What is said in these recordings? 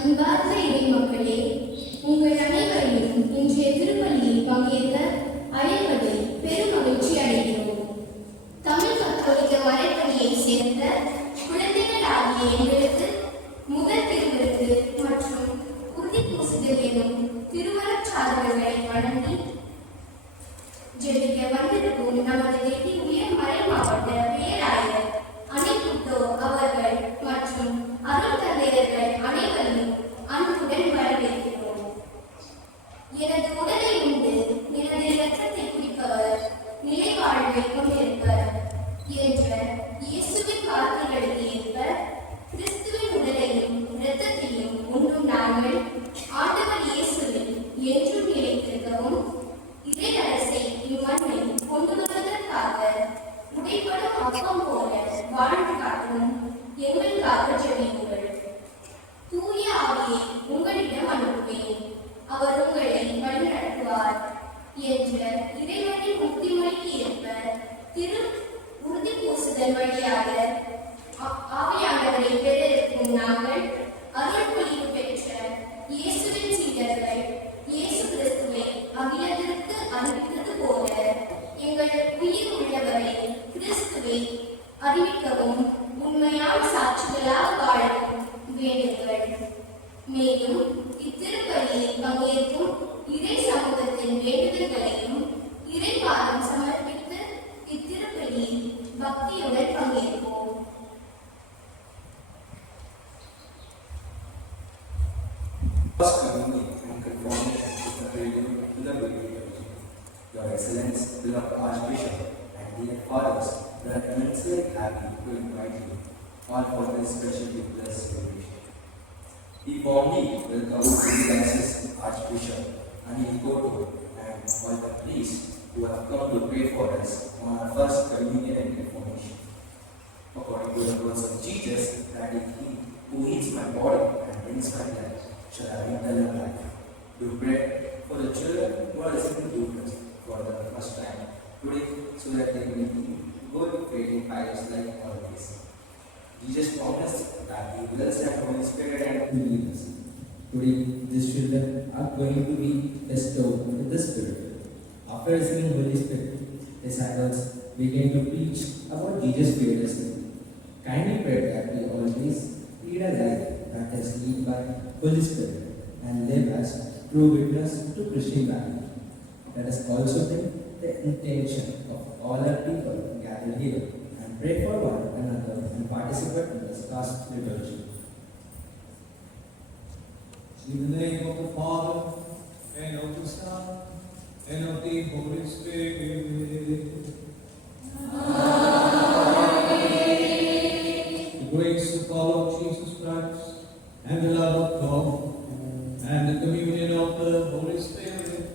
அன்பார்ந்த இறை மக்களே, உங்கள் அனைவரையும் இன்றைய திருப்பலியில் பங்கேற்க அழைப்பதை பெரும் மகிழ்ச்சி அடைகிறோம். தமிழ் கத்தோலிக்க மறைப்பணியை சேர்ந்த குழந்தைகள் ஆகிய எங்களுக்கு முதல் திருவிருந்து மற்றும் உறுதி பூசுதல் எனும் திருவருட்சாதனங்களை வழங்கி ஜெபிக்க வந்திருக்கும் நமது வெற்றி உயர் மறை மாவட்ட பேராயர் அனிகுட்டோ அவர்கள் மற்றும் அருள் தந்தையர்கள் அனைவரையும் அன்புடன் வரவேற்கிறோம். எனது உடலை உண்டு எனது இரத்தத்தை குடிப்பவர் நிலை வாழ்வை கொண்டிருப்பர் என்ற இயேசுவின் வார்த்தைகளுக்கு ஏற்ப கிறிஸ்துவின் உடலையும் இரத்தத்தையும் உண்ணும் நாங்கள் ஆண்டவர் இயேசுவில் என்றும் நிலைத்திருக்கவும் இதே அரசை இம்மண்ணை கொண்டு வருவதற்காக உடைப்படும் அப்பம் போல வாழ்ந்து காட்டும் எங்களுக்காக ஜெபியுங்கள். தூய ஆவியை உங்களிடம் அனுப்புவேன், அவர் உங்களை வழிநடத்துவார் என்ற இறைவனின் முக்திமொழிக்கு ஏற்ப திரு உறுதி பூசுதல் வழியாக ஆவியானவரை பெற இருக்கும் நாங்கள் அருள் பொழிவு பெற்ற இயேசுவின் சீடர்கள் இயேசு கிறிஸ்துவை அகிலத்திற்கு அறிவித்தது போல எங்கள் உயிர் உள்ளவரை கிறிஸ்துவை அறிவிக்கவும் உண்மையான சாட்சிகளாக வாழவும் வேண்டுங்கள். மேலும் இத்திருப்பலியில் பங்கேற்கும் இறை சமூகத்தின் வேண்டுதல்களையும் இறைவாதம் சமர்ப்பித்து இத்திருப்பலியில் பக்தியுடன் பங்கேற்போம். Your Excellence, beloved Archbishop, and dear fathers, we are immensely happy to invite you all for this specially blessed celebration. We warmly welcome the Excellency Archbishop Anil Koto and all the priests who have come to pray for us on our first communion and confirmation. According to the words of Jesus, that is He who eats my body and drinks my blood shall have eternal life. We pray for the children who are listening to us for the first time today, so that they may be good, faith, pious like always. Jesus promised that He will send Holy Spirit and lead us. Today, these children are going to be bestowed with the Spirit. After receiving Holy Spirit, disciples began to preach about Jesus' fearlessly. Kindly pray that we always lead a life that is led by Holy Spirit and live as true witness to Christian values. Let us also take the intention of all our people gathered here and pray for one another and participate in this last liturgy. In the name of the Father, and of the Son, and of the Holy Spirit. Amen. The grace of our Lord Jesus Christ, and the love of God, and the communion of the Holy Spirit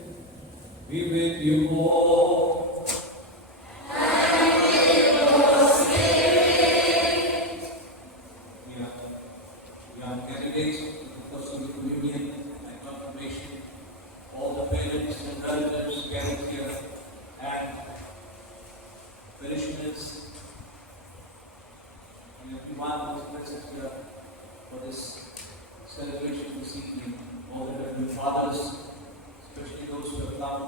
be with you all. We are candidates for the First Holy Communion and Confirmation. All the parents and relatives gathered here, and parishioners, and everyone who is present here for this celebration this evening. All the Reverend Fathers, especially those who have come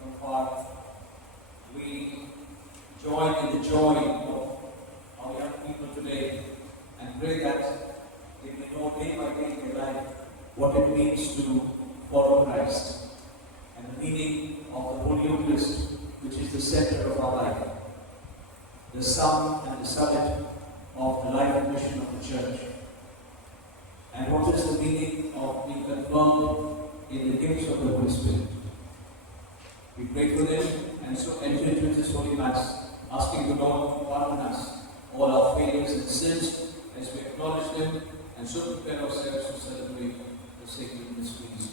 from far. We join in the joy of our young people today and pray that they may know day by day in their life what it means to follow Christ and the meaning of the Holy Eucharist, which is the center of our life, the sum and the summit of the life and mission of the Church. And what is the meaning of being confirmed in the gifts of the Holy Spirit? We pray for them and so enter into this Holy Mass, asking the Lord to pardon us all our failures and sins as we acknowledge them, and so prepare ourselves to celebrate the sacred mysteries.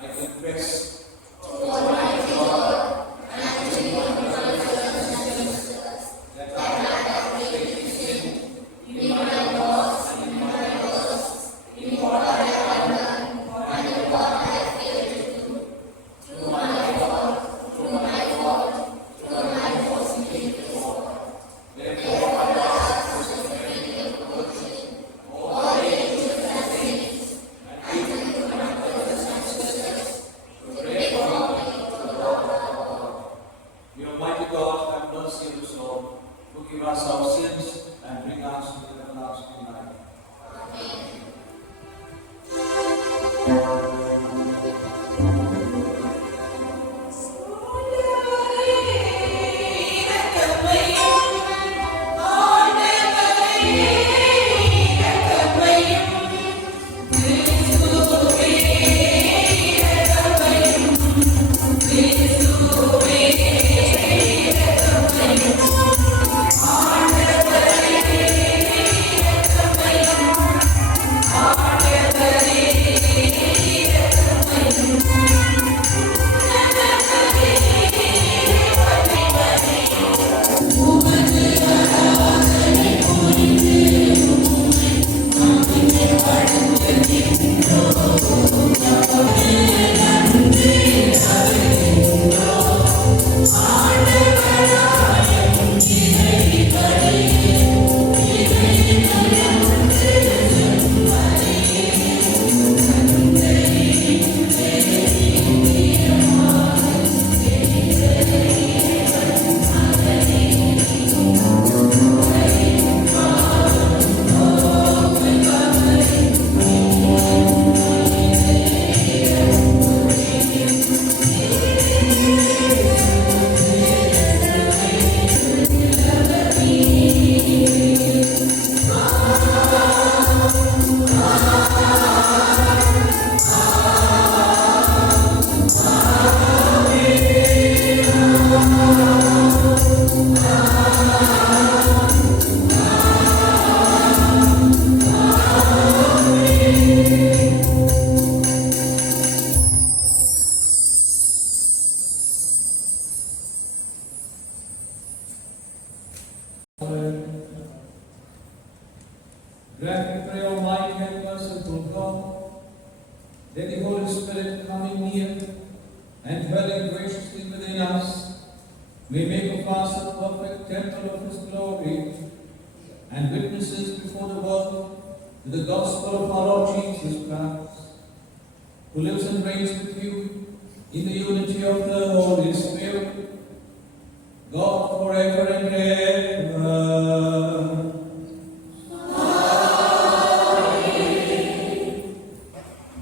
I confess To Almighty God and to your brothers and sisters that that I have greatly sinned in my thoughts, in my words, in what I have done, and in what I have failed to do. Through my fault, through my possibilities, Lord. Therefore, I ask for the freedom of devotion, all ages and saints, and even to my brothers and sisters, to pray for me to the Lord our God. the Almighty God have mercy on us all, forgive us our sins, and bring us to the everlasting life. Amen. Grant, we pray, Almighty and merciful God, that the Holy Spirit coming near and dwelling graciously within us may make of us a perfect temple of His glory and witnesses before the world to the gospel of our Lord Jesus Christ, who lives and reigns with you in the unity of the Holy Spirit, God forever and ever.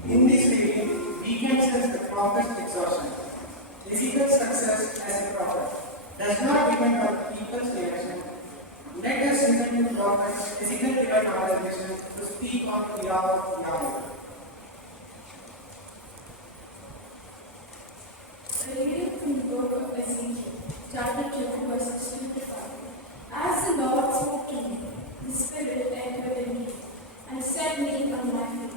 In this reading, we can sense the prophet's exhaustion. Ezekiel's success as a prophet does not depend on the people's reaction. Let us listen to prophet Ezekiel given our mission to speak on behalf of Yahweh. A reading from the book of Ezekiel. chapter 2, verses 2 to 5. As the Lord spoke to me, the Spirit entered in me and set me on my feet.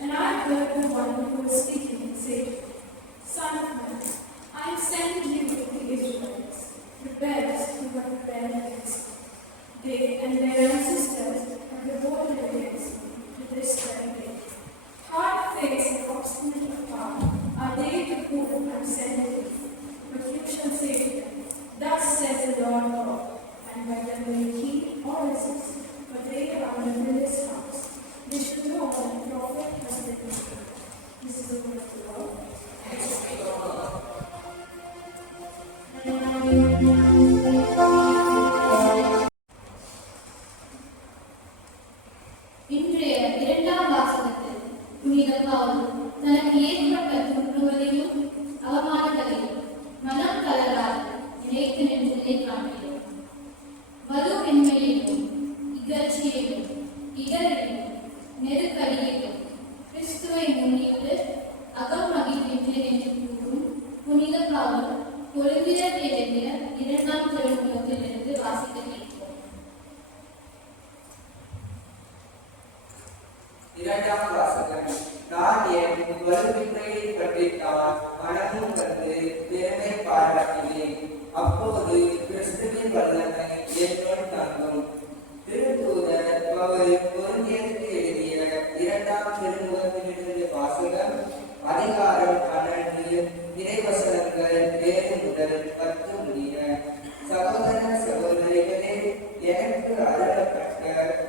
And I heard the one who was speaking say to me, Son of man, I am sending you to the Israelites, rebels who have rebelled against me. They and their ancestors have revolted against me to this very day. Hard-faced and obstinate of heart are they to whom I am sending you. But you shall say to them, Thus says the Lord God, and whether they heed or resist, for they are in a rebellious house. They should know that the prophet has been revealed. This is the word of the Lord. Thanks be to God. இன்றைய இரண்டாம் வாசகத்தில் புனித பவுல் தனக்கு ஏற்பட்ட துன்பங்களையும் அவமானங்களையும் மனம் கலரால் நினைத்து நின்றதை காண்கிறோம். வலுவின்மையிலும் இகழ்ச்சியிலும் இடரிலும் நெருக்கடியிலும் கிறிஸ்துவை முன்னிட்டு அகம் மகிழ்கின்றேன் என்று கூறும் புனித பவுல் கொரிந்தியர் எழுதிய 2ஆம் திருமுகத்திலிருந்து வாசிக்க கேட்கிறோம். இரண்டாம் வாசகம். நான் என் வலுவின்மையை பற்றித்தான் மனமும் கண்டு பெருமை பாராட்டினேன். அப்போது கிறிஸ்துவின் வல்லமை என்னுள் தங்கும். திருத்தூதர் பவுல் கொரிந்தியருக்கு எழுதிய 2ஆம் திருமுகத்திலிருந்து வாசகம். அதிகாரம் 12, இறைவசனங்கள் 7 முதல் 10 முடிய. சகோதர சகோதரிகளே, எனக்கு அருளப்பட்ட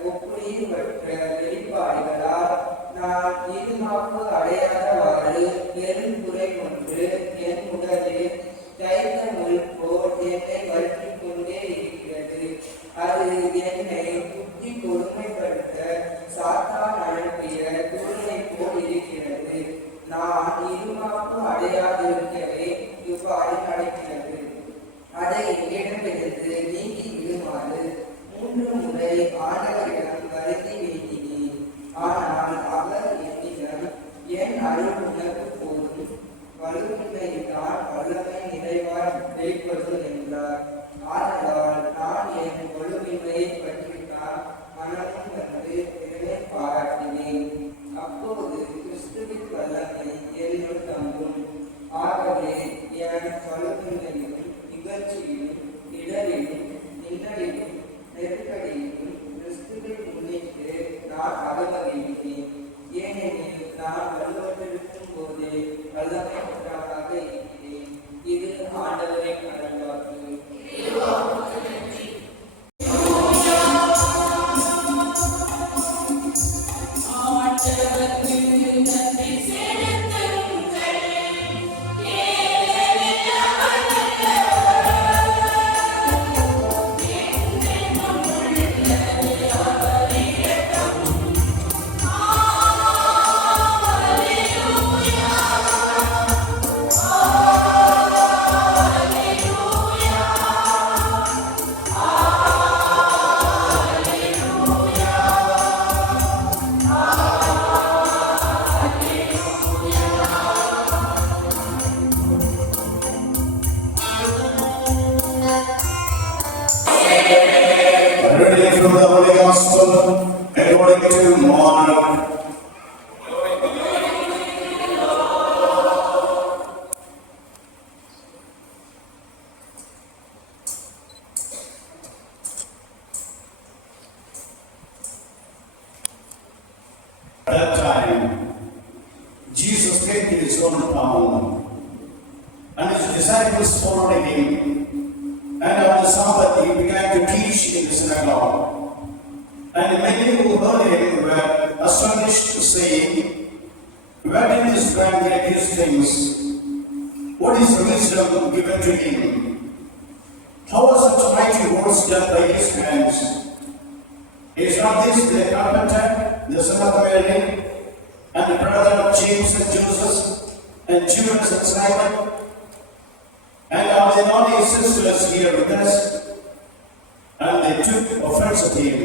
ஒப்புயர்வற்ற வெளிப்பாடுகளால் நான் இருமாப்பு அடையாதவாறு பெருங்குறை ஒன்று என் உடலில் தைத்த முள் போல் என்னை வருத்திக் கொண்டே இருக்கிறது. அது என்னை புத்தி கொடுமைப்படுத்த சாத்தான் அனுப்பிய தூணை போல் இருக்கிறது. நான் இருமாப்பு அடையாதிருக்கவே இவ்வாறு நடக்கிறது. அதை என்னிடமிருந்து நீக்கி விடுமாறு 3 முறை ஆண்டவரிடம் வருத்தி வேண்டினேன். ஆனால் அவர் என்னிடம், என் அருள் உனக்கு போதும், வலுவின்மையினால் வல்லமை நிறைவாய் வெளிப்படும் என்றார். ஆதலால் நான் என் வலுவின்மையை பற்றித்தான் மனமும் கண்டு பெருமை பாராட்டினேன். அப்போது கிறிஸ்துவின் வல்லமை என்னுள் தங்கும். ஆகவே என் வலுவின்மையும் இகழ்ச்சியிலும் இடரிலும் இன்னலிலும் நெருக்கடியிலும் கிறிஸ்துவை முன்னிட்டு நான் அகமகிழ்கிறேன். ஏனெனில் நான் வலுவற்றிருக்கும் போதே வல்லமை பெற்றவராக இருக்கிறேன். இது ஆண்டவரின் அருள்வாக்கு. Reading from the Holy Gospel according to Mark. At that time, Jesus came to his own town, and his disciples followed him. And on the Sabbath he began to teach in the synagogue. And many who heard him were astonished, saying, Where did this man get these things? What is the wisdom given to him? How are such mighty works done by his hands? Is not this the carpenter, the son of Mary, and the brother of James and Joseph, and Judas and Simon? And are they not his sisters here with us? And they took offense at him.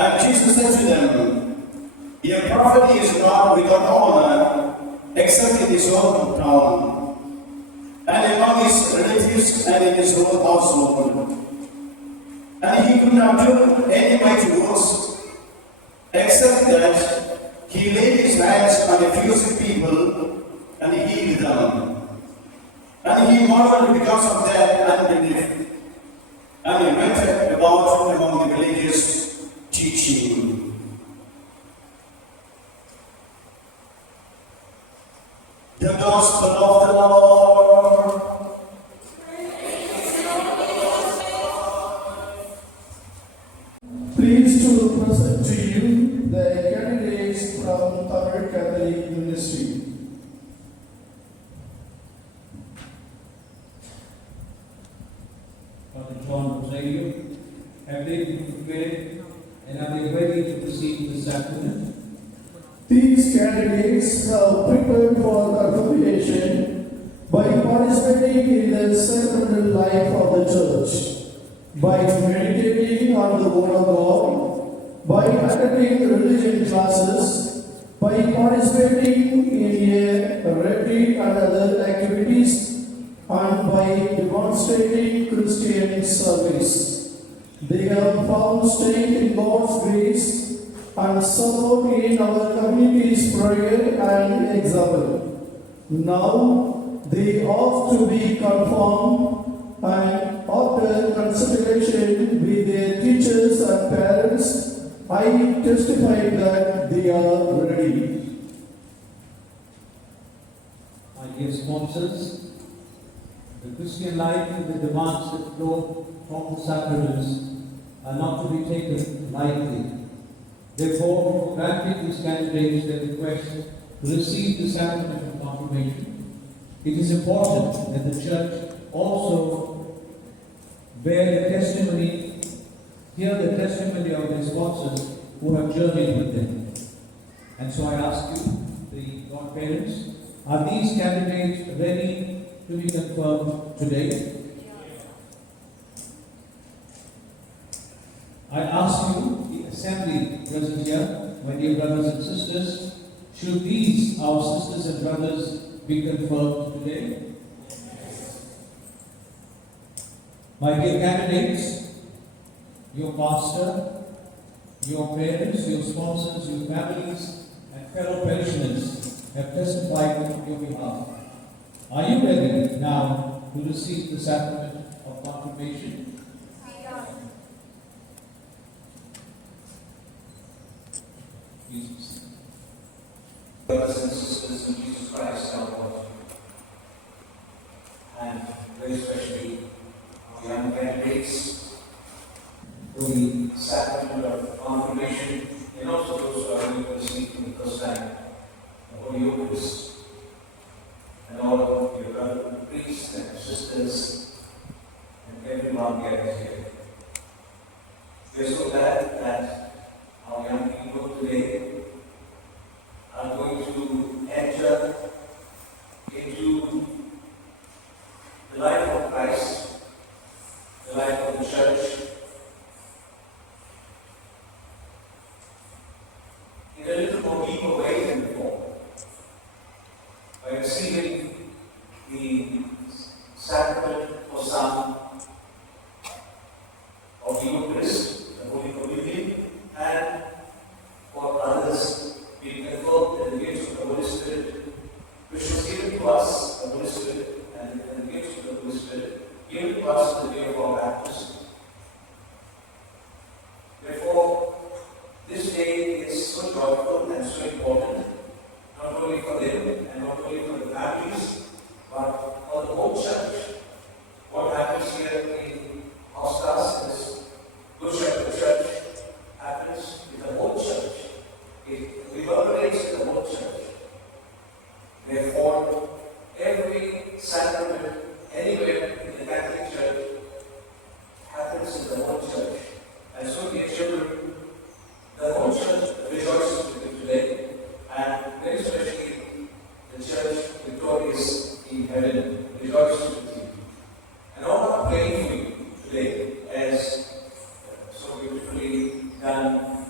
And Jesus said to them, A prophet is not without honor except in his own town, and among his relatives and in his own household. And he could not do any mighty works except that he laid his hands on a few sick people and healed them. And he marveled because of their unbelief. And he went about among the villages teaching. The Gospel of the Lord. Pleased to present to you the candidates from Tamil Catholic Ministry. Father John Rosario, have they been prepared and are they ready to receive the sacrament? These candidates have prepared for confirmation by participating in the sacramental life of the Church, by meditating on the Word of God, by attending religion classes, by participating in a retreat and other activities, and by demonstrating Christian service. They have found strength in God's grace and support in our community's prayer and example. Now they ought to be confirmed, and after consultation with their teachers and parents, I testify that they are ready. My dear sponsors, the Christian life and the demands that flow from the sacraments are not to be taken lightly. Therefore, granting these candidates their request to receive the sacrament of confirmation, it is important that the Church also bear the testimony, hear the testimony of their sponsors who have journeyed with them. And so I ask you, the godparents, are these candidates ready to be confirmed today? I ask you, the assembly present here, my dear brothers and sisters, should these, our sisters and brothers, be confirmed today? My dear candidates, your pastor, your parents, your sponsors, your families, and fellow parishioners have testified on your behalf. Are you ready now to receive the sacrament of confirmation? Jesus. Brothers and sisters in Jesus Christ, our Lord, and very especially our young candidates for the sacrament of confirmation, and also those who are going to receive for the first time the Holy Eucharist, and all of your brothers and priests and sisters, and everyone gathered here. We are so glad that our young people today are going to enter into the life of Christ, the life of the Church, in a little more deeper way than before, by receiving the sacrament for some of the Eucharist, the Holy Communion, and for others being confirmed in the gifts of the Holy Spirit, which was given to us, the Holy Spirit, and the gifts of the Holy Spirit, given to us in the day of our baptism. Therefore, this day is so joyful and so important, not only for them and not only for the families, but for the whole Church. What happens here in Hostas, in this Good Shepherd Church, happens in the whole Church. It reverberates in the whole Church. Therefore, every sacrament anywhere in the Catholic Church happens in the whole Church. And so, dear children, the whole Church rejoices with you today, and very especially the Church victorious in heaven rejoices with you. And all are praying for you today, as so beautifully done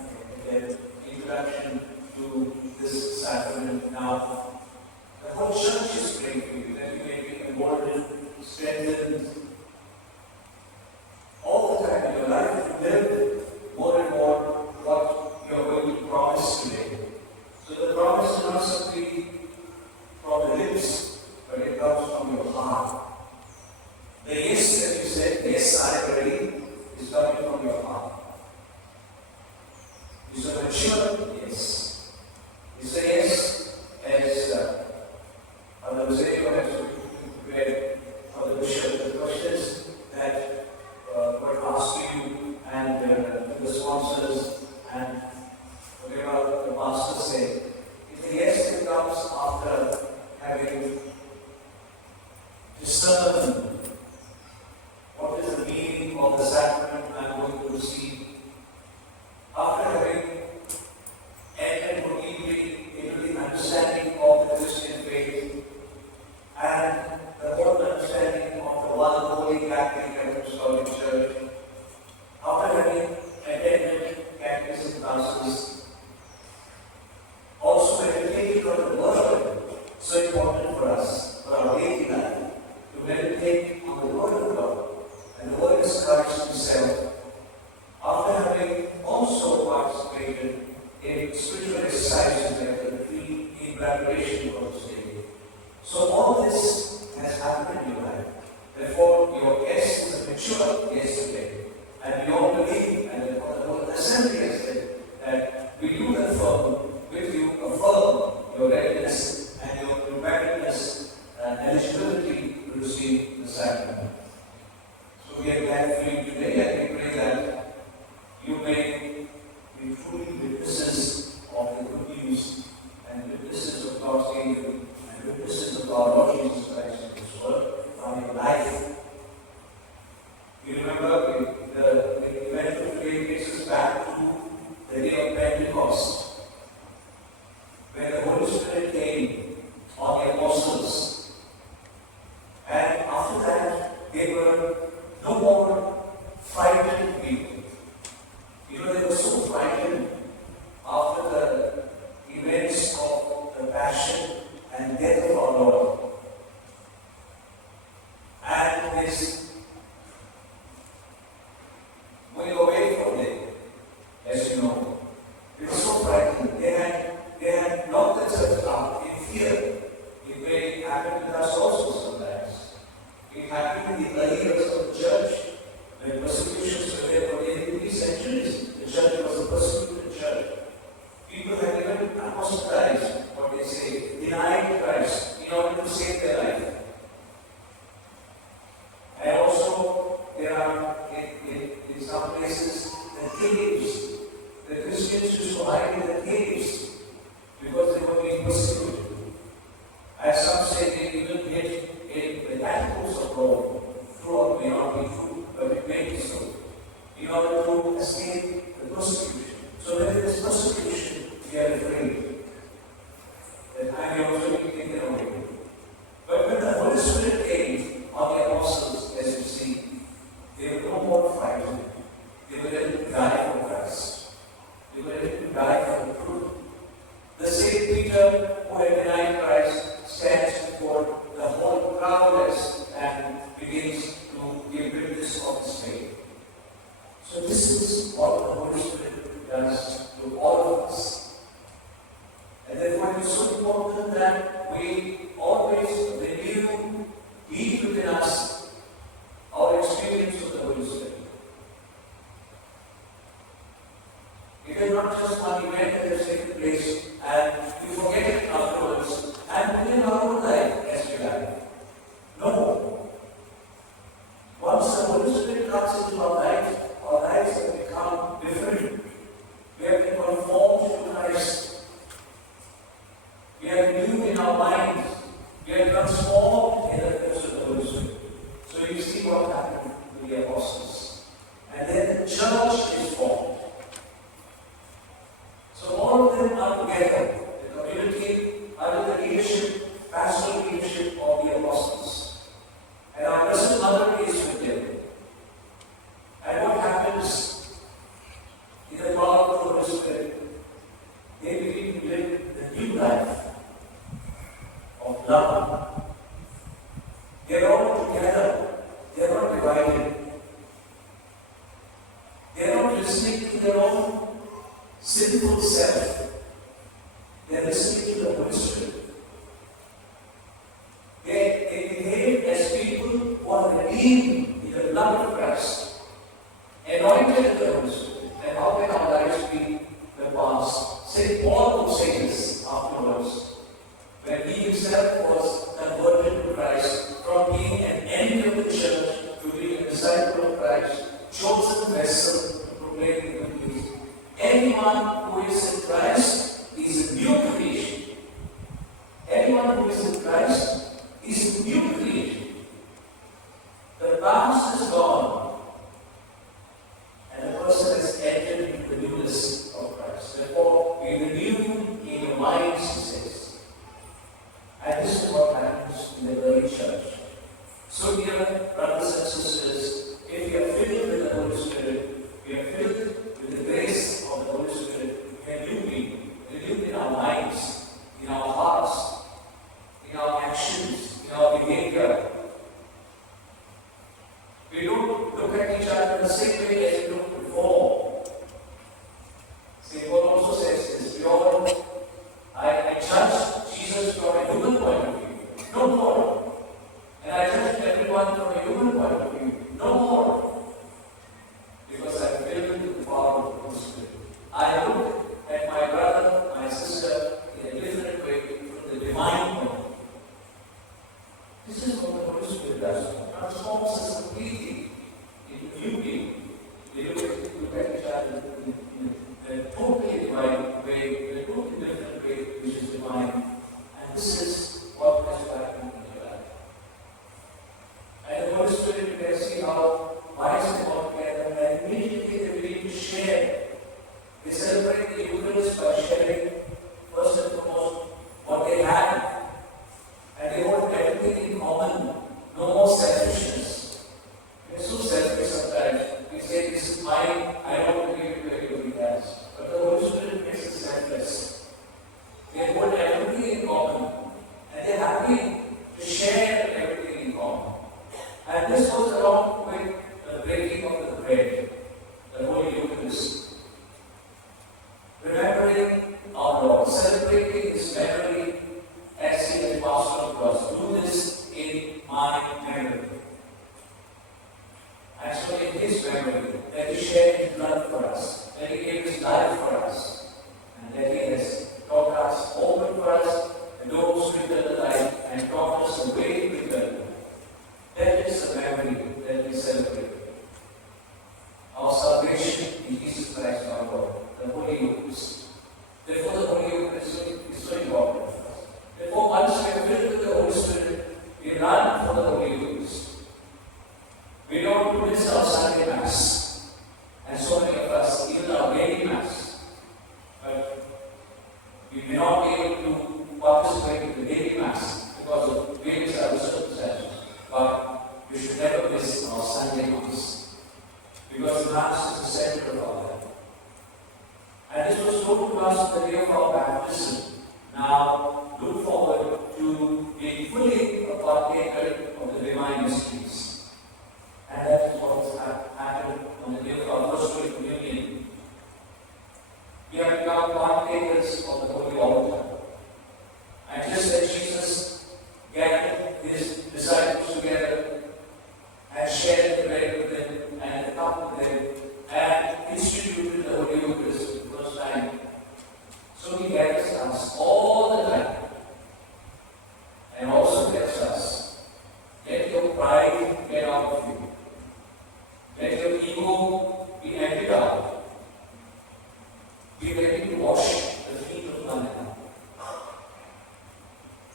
in the introduction to this sacrament. Now, the whole Church is praying for you, that you may be emboldened, strengthened, yes, I am ready is coming from your heart. Is a mature yes. Is a yes as Father Jose has prepared for the bishop. The questions that were asked to you and the sponsors and whatever the pastor said. If the yes that comes after having discerned what is the meaning of the sacrament I am going to receive, after having entered more deeply into the understanding of the Christian faith and the whole understanding of the one holy Catholic and Apostolic Church, after having attended catechism classes, also meditating on the Word, so important for us, for our daily life, to meditate on the Word of God, and the Word is Christ Himself. After having also participated in spiritual exercises like the retreat in preparation for this day. So all this has happened in your life. Therefore, your yes is a mature yes today. And we all believe, and the whole assembly has said, that we do affirm with you, affirm your readiness and your preparedness and eligibility to receive the sacrament. So we are glad for you today, and we pray that you may be truly witnesses of the good news and witnesses of God's kingdom and witnesses of our Lord Jesus Christ in His word by your life. You remember the event of today takes us back to the day of Pentecost, where the Holy Spirit came on the apostles. And after that, they were no more frightened people. You know, they were so frightened after the events of the passion and death of our Lord. And this going away from them, as you know, they were so frightened. They had locked themselves up in fear. It may happen with us also sometimes. It happened in the early years of the church, when persecutions were there for nearly 3 centuries. The church was a persecuted church. People had even apostatized, what they say, denied Christ in order to save their life. And also, there are in some places the caves. The Christians used to hide in the caves because they were being persecuted. As some say, they even hid in the tentacles of God. Throughout may not be true, but it may be so. In order to escape the persecution. So when there is persecution, we are afraid that I may also be taken away. But when the Holy Spirit came on the apostles, as you see, they were no more frightened. They were ready to die for Christ. They were ready to die for the truth. The same Peter who had denied Christ stands before the whole crowd and begins to give witness of his faith. So this is what the Holy Spirit does to all of us. And therefore it is so important that we always renew deep within us our experience of the Holy Spirit. It is not just one event that has taken place and we forget it afterwards and within our own life as we live. No. Once the Holy Spirit comes into our lives have become different. We have been conformed to Christ. We are renewed in our minds. We are transformed in the presence of the Holy Spirit. So you see what happened to the apostles. And then the church is formed. So all of them are together. The community under the leadership, pastoral leadership of the apostles. And our Blessed Mother is with them. And what happens in the power of the Holy Spirit? They begin to live the new life of love. They are all together. They are not divided. They are not Christ, chosen vessel to proclaim the good news. Anyone who is in Christ is a new creation. Anyone who is in Christ is a new creation. The past is gone, and the person has entered into the newness of Christ. Therefore, we renew in your minds, he says. And this is what happens in the early church. So, dear brothers and sisters, if we are filled with the Holy Spirit, we are filled with the grace of the Holy Spirit, we are renewed in our minds, in our hearts, in our actions, in our behavior. We don't look at each other in the same way as we looked before. St. Paul also says this, I judge Jesus from a human point of view, no more. And I judge everyone from a human point of view, no more. Because I am filled with the power of the Holy Spirit. I look at my brother, my sister in a different way from the divine point of view. This is what the Holy Spirit does. It transforms us completely into new beings. We look at each other in a totally divine way, in a totally different way, which is divine. And this is what has happened in your life. And the Holy Spirit, you can see how binds them all together, and immediately they begin to share. They celebrate the Eucharist by sharing, first and foremost, what they have. And they hold everything in common. No more selfishness. We're so selfish sometimes. We say, this is mine, I don't want to give it to anybody else. But the Holy Spirit makes us selfless. They hold everything in common. And they're happy to share everything in common. And this goes along with the breaking of the bread, the Holy Eucharist. Remembering our Lord, celebrating His memory as He has passed on to us. Do this in my memory. And so in His memory, that He shared His blood for us, that He gave His life for us, and that He has taught us, opened for us, the doors to eternal life, and taught us the way to eternal. That is the memory that we celebrate. Our salvation in Jesus Christ our Lord, the Holy Eucharist. Therefore, the Holy Eucharist is so important for us. Therefore, once we are filled with the Holy Spirit, we run for the Holy Eucharist. We don't miss our Sunday Mass. And so many of us, even our daily Mass. But we may not be able to participate in the daily Mass because of various other circumstances. But we should never miss our Sunday Mass. Because the Mass is the center of our life. And this was told to us on the day of our baptism. Now, look forward to being fully a partaker of the divine mysteries. And that is what has happened on the day of our first Holy Communion. We have become partakers of the Holy Altar. And just as Jesus gathered His disciples together and shared the bread with them and the cup with them and instituted the Holy Eucharist for the first time, so He gathers us all the time and also tells us, let your pride get out of you. Let your ego be emptied out. Be ready to wash the feet of one another.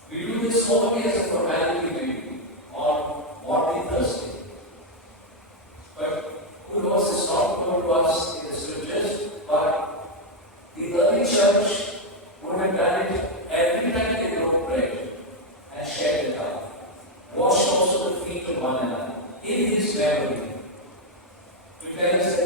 We do this only as a formality on Maundy Thursday. But who knows, it's not known to us in the scriptures, but the early church would have done it every time they broke bread and shared it out. Wash also the feet of one another in His memory. To tell us that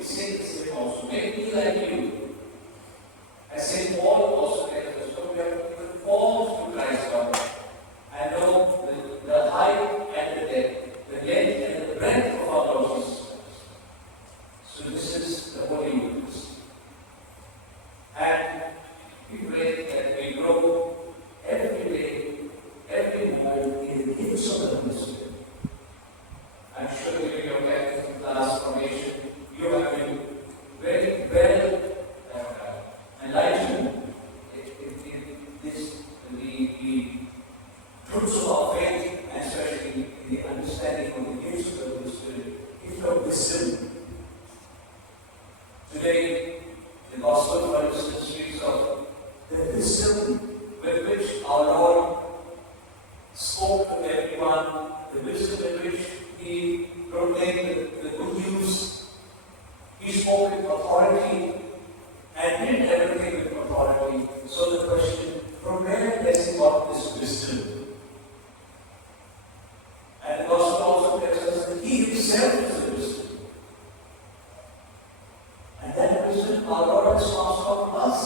we say the same also. Make me like you. As St. Paul also tells us, so we have to conform to Christ God. I know the height and the depth, the length and the breadth of our Lord Jesus Christ. So this is the Holy Eucharist. And we pray that we grow every day, every moment in the gifts of the Holy Spirit. I'm sure during your catechism class formation, you have been very well enlightened in this, the truths of our faith, and especially the understanding of the gifts of the Holy Spirit, gift of wisdom. Today, the Gospel, for instance, speaks of the wisdom with which our Lord spoke to everyone, the wisdom with which He proclaimed the good news. He spoke with authority and did everything with authority. So the question, from where has He got this wisdom? And the Gospel also tells us that He Himself is the wisdom. And that wisdom our Lord has passed on to us.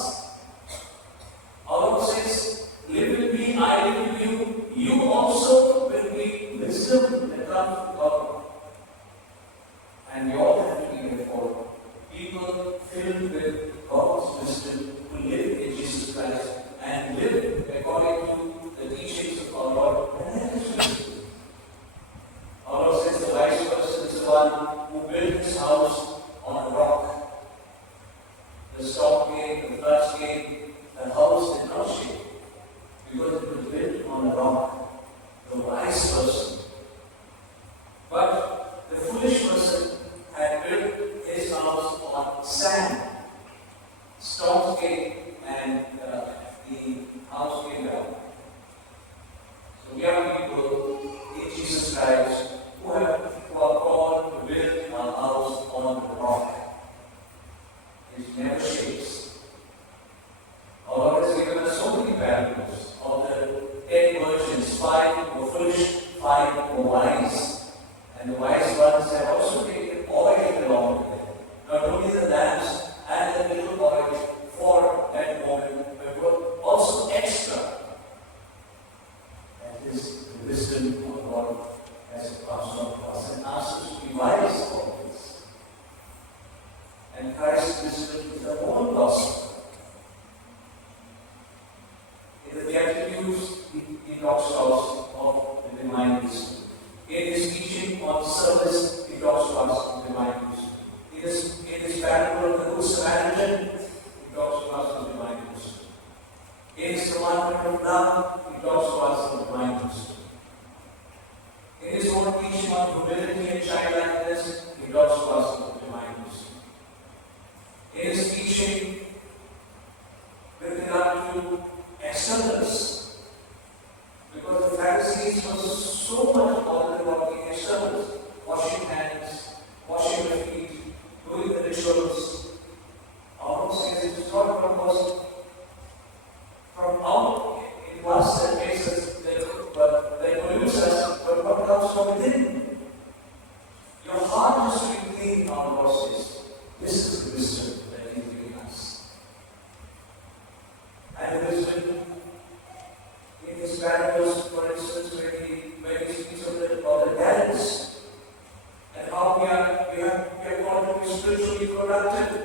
Our Lord says, live with me, I live with you. You also will be wisdom that comes from God. And we all have to be therefore people filled with God's wisdom who live in Jesus Christ and live according to the teachings of our Lord. And that is wisdom. Our Lord says the wise person is the one who built his house on a rock. The storm came, the floods came, the house did not shake because it was built on a rock. The wise person. But the foolish person had built his house on sand. Storms came and the house came down. So we are people in Jesus Christ who are called to build our house on the rock. It never shakes. Our Lord has given us so many parables of the 10 virgins, 5 were foolish, 5 were wise. And the wise ones have also taken oil along with them. Not only the lamps and the little oil for that moment, but also extra. That is the wisdom of God as it comes on to us and asks us to be wise for this. And Christ's wisdom is the whole gospel. In the Beatitudes, he talks also of the divine wisdom. In his teaching on service, he talks to us of divine wisdom. In his parable of the Good Samaritan, he talks to us of divine wisdom. In his commandment of love, he talks to us of divine wisdom. In his own teaching on humility and childlikeness, he talks to us of divine wisdom. In his teaching with regard to externals, because the Pharisees were so much bothered about the externals, washing hands, washing their feet, doing the rituals. Our Lord says it is not from out in us that makes us, that pollutes us, but what comes from within. Your heart has to be clean, our Lord says. This is the wisdom that He is giving us. And the wisdom in his parables, for instance, when he speaks of the talents, and how we are called to be spiritually productive.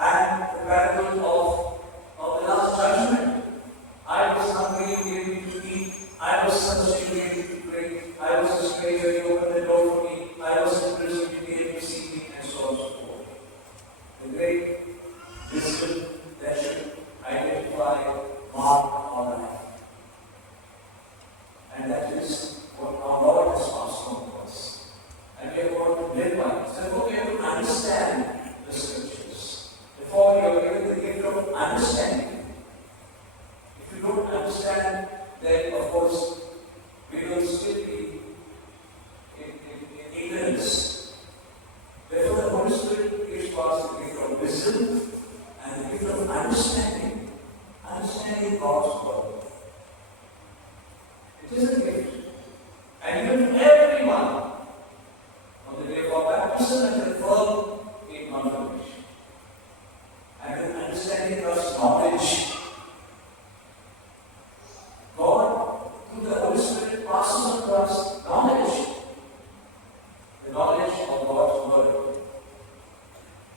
And the parable of the last judgment. I was hungry, you gave me to eat. I was thirsty, you gave me to drink. I was a stranger, you opened the door for me. I was in prison, you came to see me, and so on and so forth. The great wisdom that should identify, mark our life. And that is what our Lord has passed on to us. And we are going to live by it. Therefore, we have to understand the Scriptures. Therefore, we are given the gift of understanding. If you don't understand, then of course, we will still be in ignorance. Therefore, the Holy Spirit gives us the gift of wisdom and the gift of understanding. Understanding God's word. It is a gift. And given to everyone on the day of our baptism confirm in confirmation. And with understanding God's knowledge, God, through the Holy Spirit, passes on to us knowledge. The knowledge of God's Word.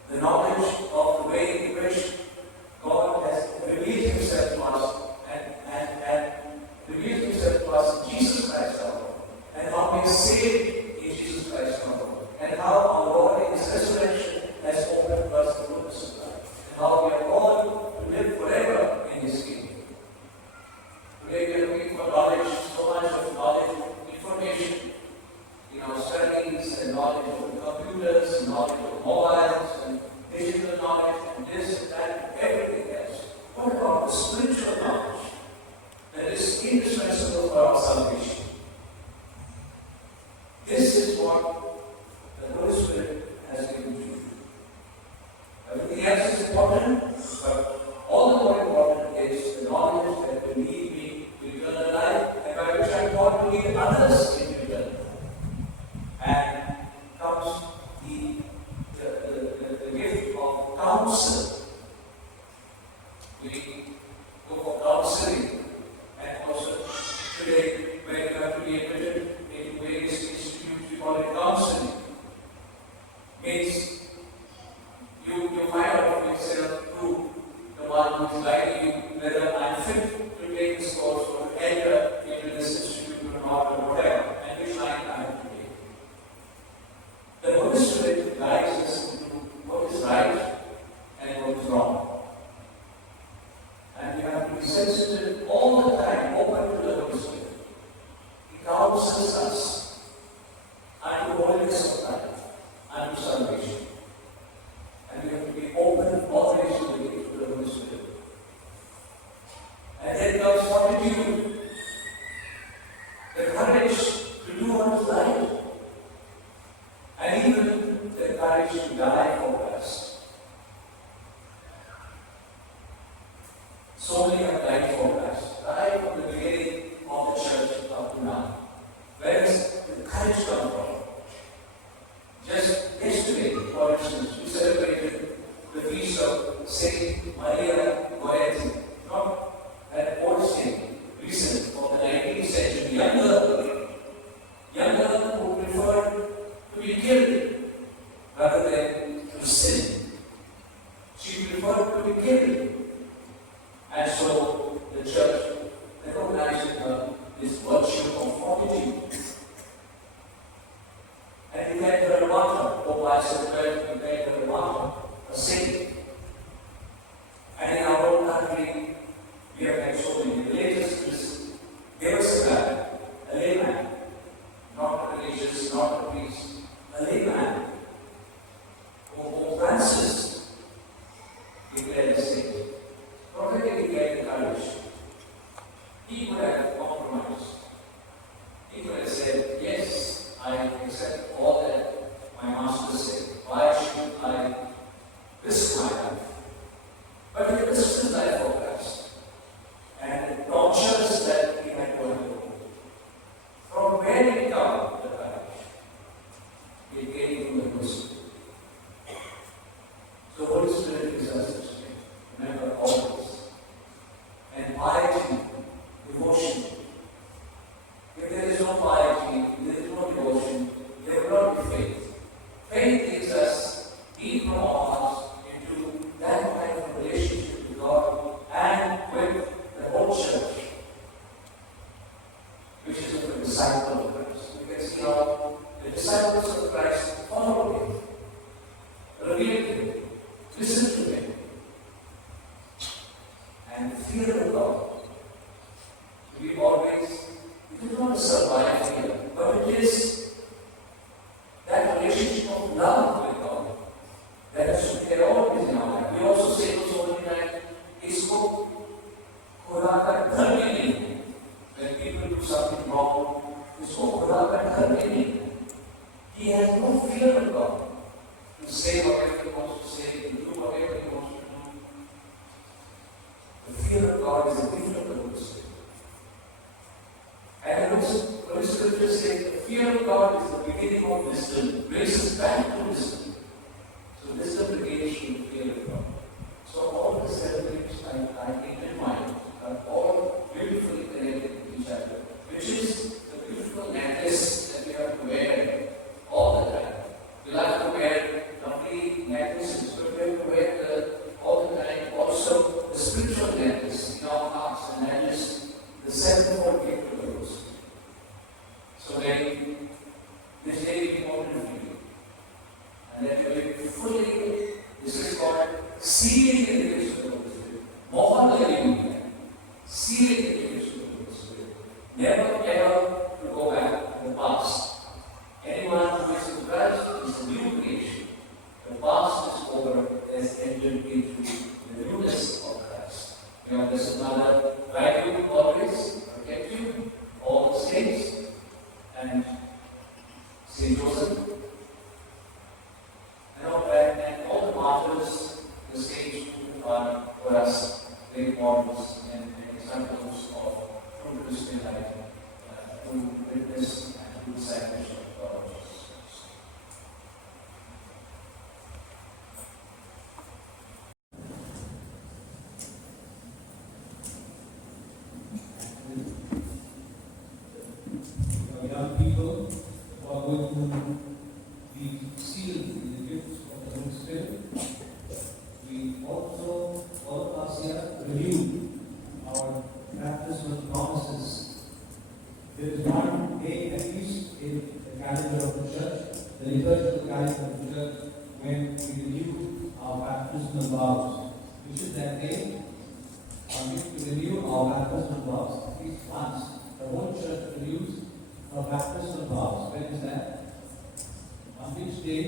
The knowledge of the way in which God has revealed Himself to us and revealed Himself to us in Jesus Christ our Lord. And how we are saved in Jesus Christ our Lord. And how our Lord in His resurrection has opened to us the goodness of God. And how we are called to live forever in His kingdom. Today we are looking for knowledge, so much of knowledge, information in our studies, and knowledge of computers, knowledge of mobiles, and digital knowledge, and this and that, and everything else. What about the spiritual knowledge that is indispensable for our salvation? This is what the Holy Spirit has given to you. Everything else is important, but all the more important is the knowledge that will lead me to eternal life, and by which I want to lead others into eternal life. And comes the gift of counsel. We go for counseling, and also today, when you have to be admitted into various institutes, we call it counseling. Means you find out of yourself through the one who is guiding you whether I am fit to take this course or to enter into this institute or not or whatever, and which line I have to take. The Holy Spirit guides us into what is right and what is wrong. And we have to be sensitive all the time, open to the Holy Spirit. He counsels us unto holiness of life, unto salvation. And we have to be open always to the Holy Spirit. And then comes fortitude, the courage to do what is right, and even the courage to die for Christ. So many have died for Christ, died from the beginning of the church up to now. Where does the courage come from? Just yesterday, for instance, we celebrated the feast of Saint Maria Goretti, not an old saint, recent, of the 19th century, younger who preferred to be killed rather than to sin. She preferred to be killed. And so the church recognized in her this virtue of fortitude. And we made her a martyr. Pope Pius XII, we made her a martyr, a saint. And in our own country, we have had so many. The latest is give us a guy, a layman, not a religious, not a priest, a layman, who Francis declared a saint. Prophetically gave courage. He would have compromised. He would have said, yes, I accept all that my master said. Why should I risk my life? But he risked his life for Christ. And the tortures that he had gone through. From where did it come, the courage? It came from the Holy Spirit. So Holy Spirit is our strength. Remember always. And piety, devotion. If there is no piety, if there is no devotion, there will not be faith. Faith leads us deep from our hearts into that kind of relationship with God and with the whole church, which is the disciple of Christ. You can see how the disciples of Christ follow Him, revere Him, listen to Him, and fear of God. We always, we do not survive here, but it is that relationship of love with God that is always in our life. We also say to so many times, इसको खुदा का डर भी नहीं है. When people do something wrong, इसको खुदा का डर भी नहीं है. He has no fear of God to say whatever he wants to say, to do whatever he wants to do. The fear of God is a gift of the Holy Spirit. And the Holy Spirit says the fear of God is the beginning of wisdom, brings us back to wisdom. And then we fully, this is called sealing in the gifts of the Holy Spirit. Modeling, sealing in the gifts of the Holy Spirit. Never ever to go back to the past. Anyone who is in Christ is a new creation. The past is over, has entered into the newness of Christ. May our Blessed Mother guide you always, protect you, all the saints, and Saint Joseph, and all the martyrs, the saints who are for us great models and examples of true Christian life, to witness and to discipleship of our Jesus Christ. Young people who are going to be sealed in the gifts of the Holy Spirit, we also, all of us here, renew our baptismal promises. There is one day at least in the calendar of the church, the liturgical calendar of the church, when we renew our baptismal vows. Which is that day on which we renew our baptismal vows. At least once, the whole church renews our baptismal vows. When is that? On which day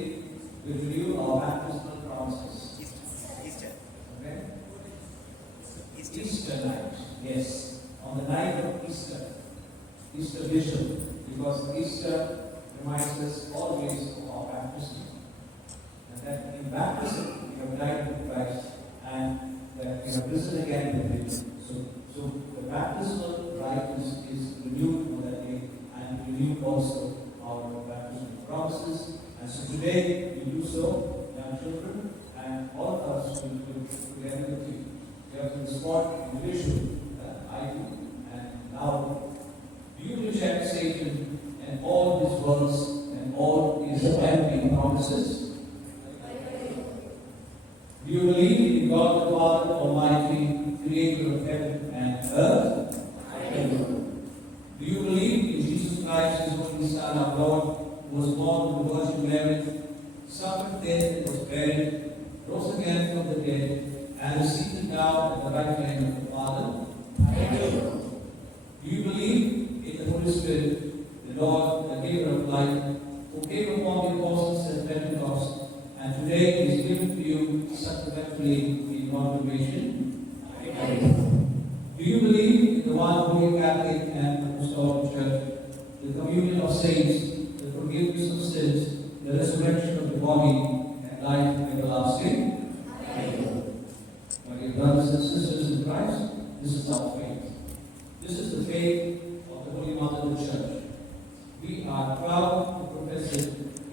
we renew our baptismal promises? Easter. Okay? Easter night. Yes. On the night of Easter. Easter Vigil. Because Easter reminds us always of our baptism. And that in baptism we have died with Christ and that we have risen again with Him. So the baptismal rite is renewed on that day, and we renew also our baptismal promises. And so today we do so, young children, and all of us will do together with you. We have to respond individually. I do. And now, do you reject Satan and all his works and all his empty promises? Do you believe in God the Father Almighty, Creator of heaven and earth? I do. Do you believe in Jesus Christ, His only Son, our Lord, who was born of the Virgin Mary, suffered death and was buried, rose again from the dead, and is seated now at the right hand of the Father? I do. Do you believe in the Holy Spirit, the Lord, the giver of life, who came upon the apostles at Pentecost, and today is given to you sacramentally in confirmation? I do. Do you believe in the one Holy Catholic and Apostolic Church, the communion of saints, the forgiveness of sins, the resurrection of the body, and life everlasting? I do. My dear brothers and sisters in Christ, this is our faith. This is the faith of the Holy Mother of the Church. We are proud to profess it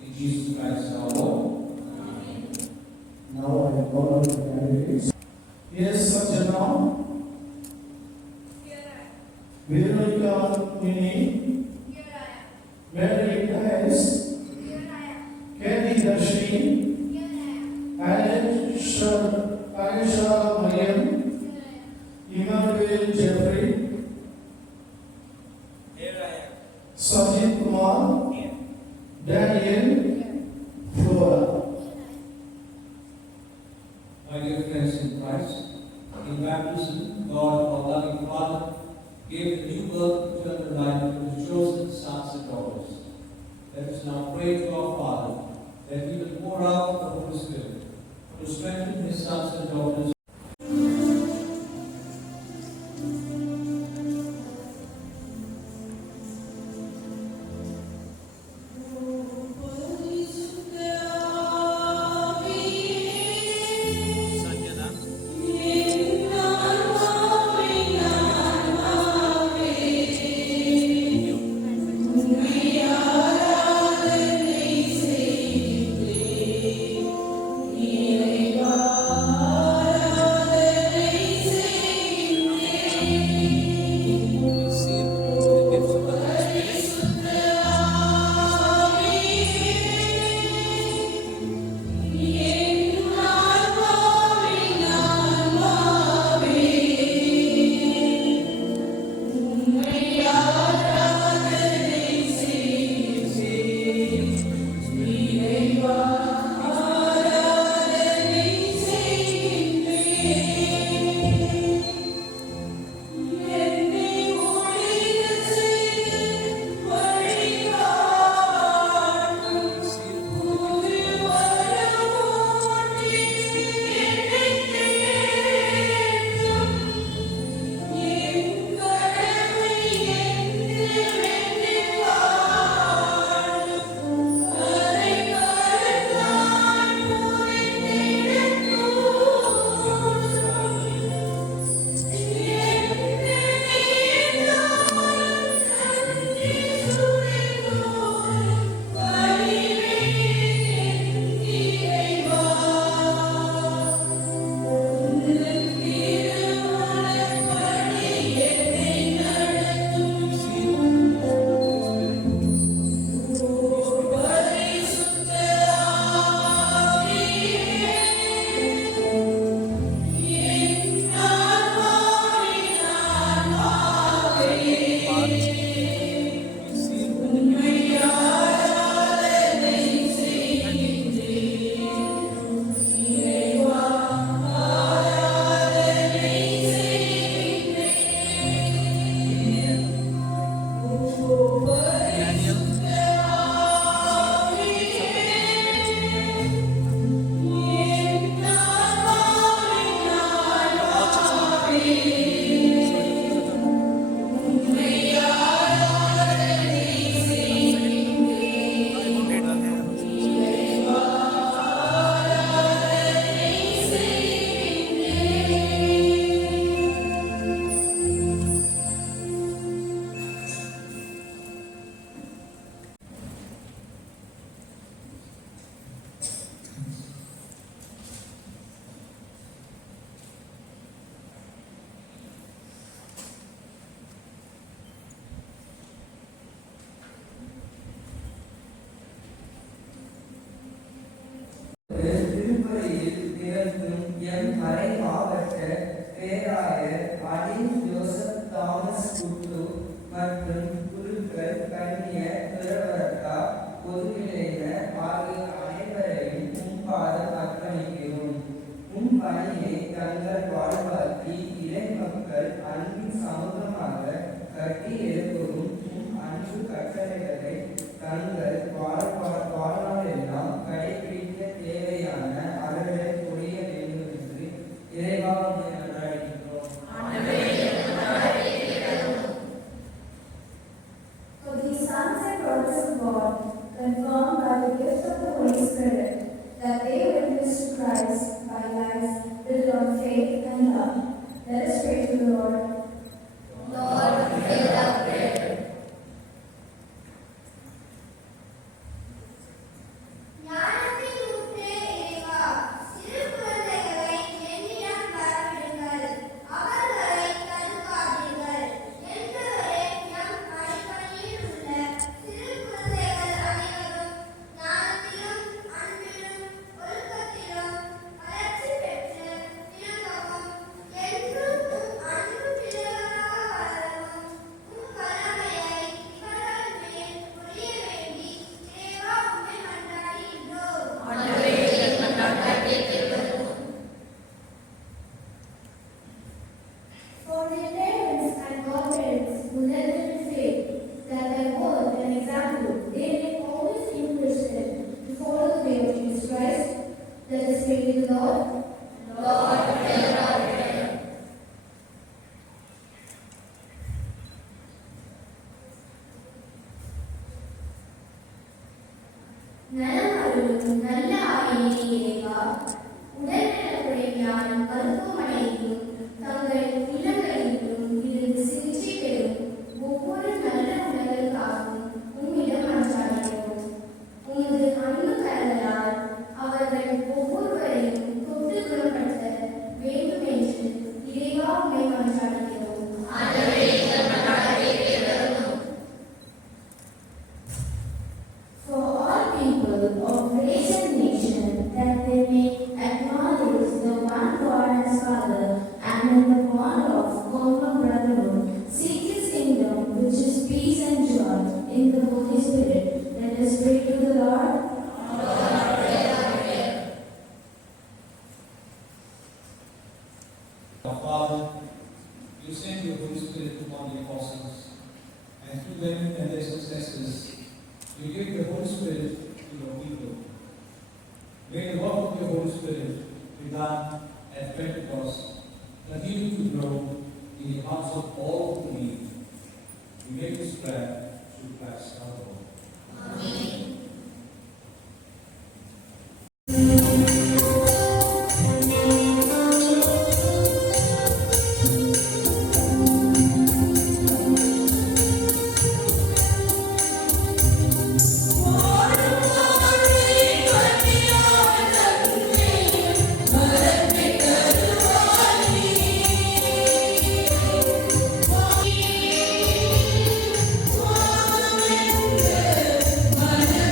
in Jesus Christ our Lord. Now I call on the candidates. Yes, Sanjana. Veronica Mini. Mary Hayes. Kathy Darshini. Aisha Mariam. Emmanuel Jeffrey. Sajid Kumar. Daniel. Flora. My dear friends in Christ, in baptism, God, our loving Father, gave the new birth to eternal life to His chosen sons and daughters. Let us now pray to our Father that He will pour out the Holy Spirit to strengthen His sons and daughters. Yeah. மற்றும் M மறை மாவட்ட பேராயர் Anil Joseph Thomas good மற்றும் குருக்கள் கண்ணிய துறவரக்கா பொதுநிலையினர் ஆகிய அனைவரையும் முன்பாதம் அர்ப்பணிக்கிறோம். பணியை தங்கள் வாழ்வாக்கி இறை மக்கள் அன்பின் சமூகமாக கட்டி எழுப்பவும் அன்பு கட்டளைகளை தங்கள் வாழ்நாளெல்லாம் கடைபிடிக்க தேவையான அறங்களை புரிய வேண்டும் என்று இறைவா உம்மை மன்றாடுகின்றோம். For these sons and daughters of God, confirmed by the gift of the Holy Spirit, that they witness to Christ by lives built on faith and love. Let us pray to the Lord. Lord, hear our prayer. ஞானத்தின் ஊற்றே இறைவா, சிறு குழந்தைகளை என்னிடம் வரவிடுங்கள், அவர்களை தடுக்காதீர்கள். என்றவரை நம் அடிப்படையில் உள்ள சிறு குழந்தைகள் அனைவரும் ஞானத்திலும் அன்பிலும் ஒழுக்கத்திலும் வளர்ச்சி பெற்று விளங்கவும், என்றும் உம் அன்பு பிள்ளைகளாக வளரவும், உம் வல்லமையை இவர்கள் மேல் பொழிய வேண்டி இறைவா உம்மை மன்றாடுகின்றோம். ஆண்டவரே, எங்கள் மன்றாட்டை கேட்டருளும். For their parents and godparents who led them in faith, that by word and example they may always encourage them to follow the way of Jesus Christ, let us pray to the Lord. Lord, hear our prayer. நலமருளும் நல்ல ஆயினே இறைவா, உடல்நலக்குறை ஞானம் மருத்துவமனையிலும் தங்கள் இல்லங்களிலும் இருந்து சிகிச்சை பெறும் ஒவ்வொரு நல்ல உடலுக்காகவும் உம்மிடம் மன்றாடுகிறோம். உமது அன்பு கரங்களால் அவர்கள் ஒவ்வொருவரையும் தொட்டு குணப்படுத்த வேண்டும் என்று இறைவா உம்மை மன்றாடுகிறோம். ஆண்டவரே, எங்கள் மன்றாட்டை கேட்டருளும். For all people of race and nation, that they may acknowledge the one God as Father, and in the bond of common brotherhood, seek His kingdom, which is peace and joy in the Holy Spirit. Let us pray to the Lord. Our Father, you sent your Holy Spirit upon the apostles, and through them and their successors, you gave the Holy Spirit to your people. May the work of your Holy Spirit begun at Pentecost continue to grow in the hearts of all who believe. We make this prayer through Christ our Lord. Amen. Amen.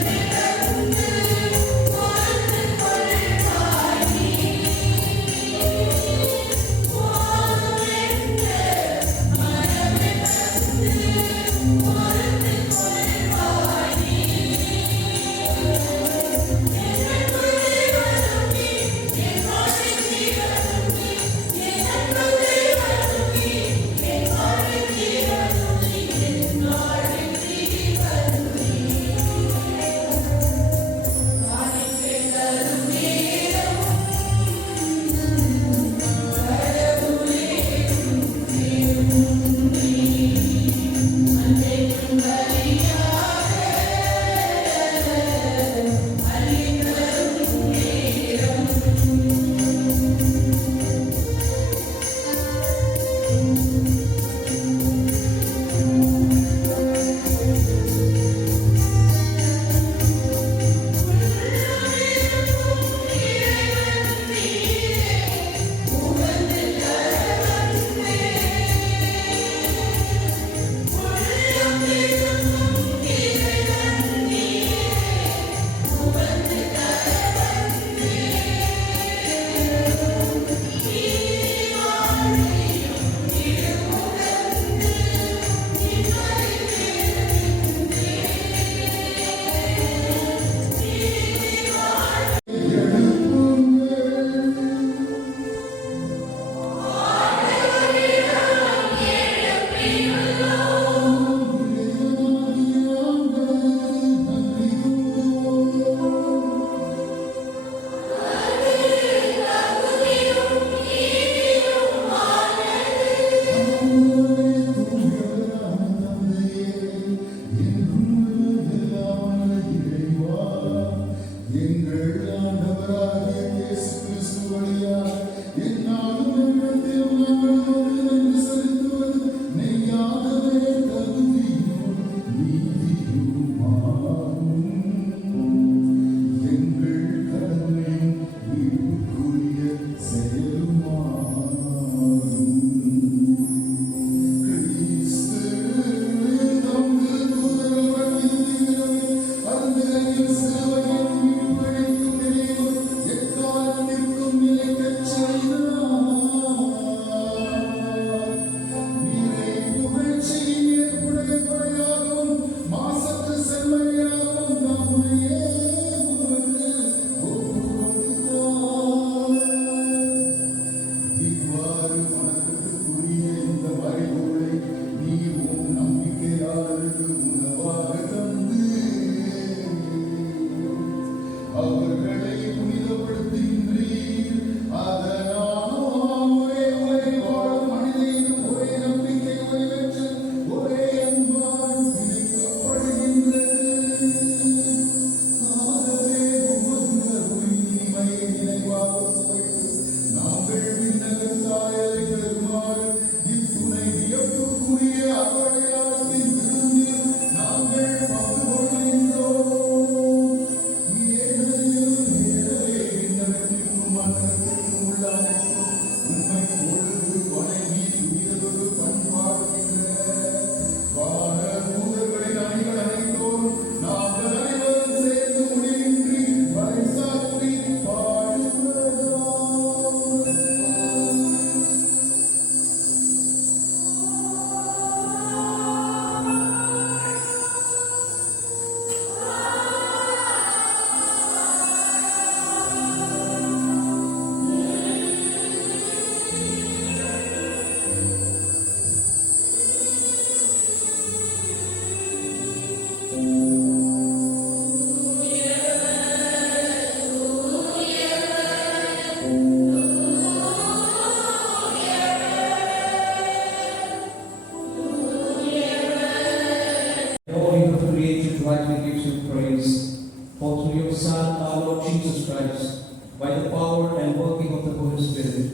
by the power and working of the Holy Spirit.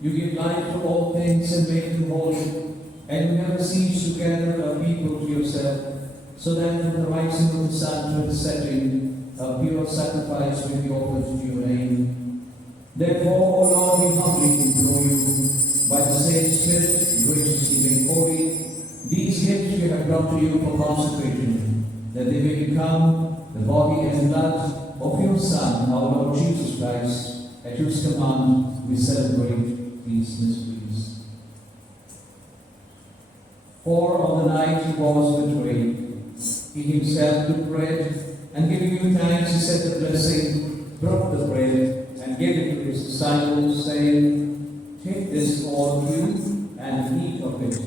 You give life to all things and make them holy, and you never cease to gather a people to yourself, so that from the rising of the sun to the setting, a pure sacrifice will be offered to your name. Therefore, O Lord, we humbly implore you, by the same Spirit, graciously make holy these gifts we have brought to you for consecration, that they may become the body and blood of your Son, our Lord Jesus Christ. At whose command we celebrate these mysteries. For on the night he was betrayed, he himself took bread, and giving you thanks, he said the blessing, broke the bread, and gave it to his disciples, saying, "Take this, all of you, and eat of it,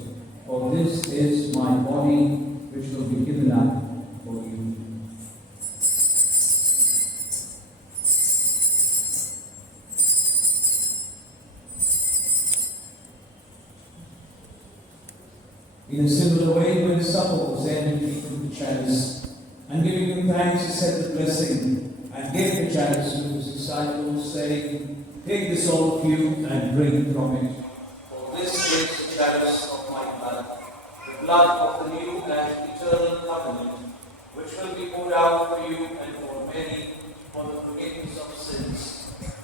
for this is my body, which will be given up for you." In a similar way, when supper was ended, he took the chalice, and giving him thanks, he said the blessing, and gave the chalice to his disciples, saying, "Take this, all of you, and drink from it. For this is the chalice of my blood, the blood of the new and eternal covenant, which will be poured out for you and for many for the forgiveness of sins.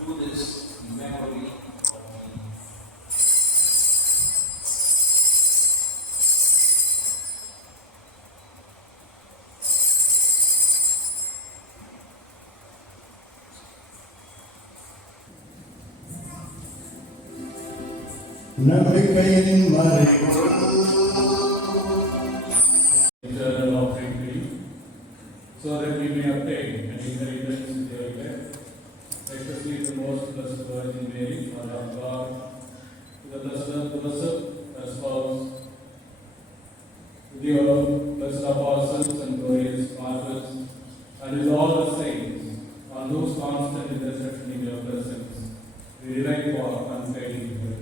Do this in memory of me." நம்பிக்கையின் மறைபொருள் eternal offering to you, so that we may obtain an inheritance in the elect, especially the most blessed Virgin Mary, Mother of God, to the blessed spouse, to the blessed apostles and glorious martyrs, and with all the saints, on whose constant intercession in your presence we rely for unfailing help.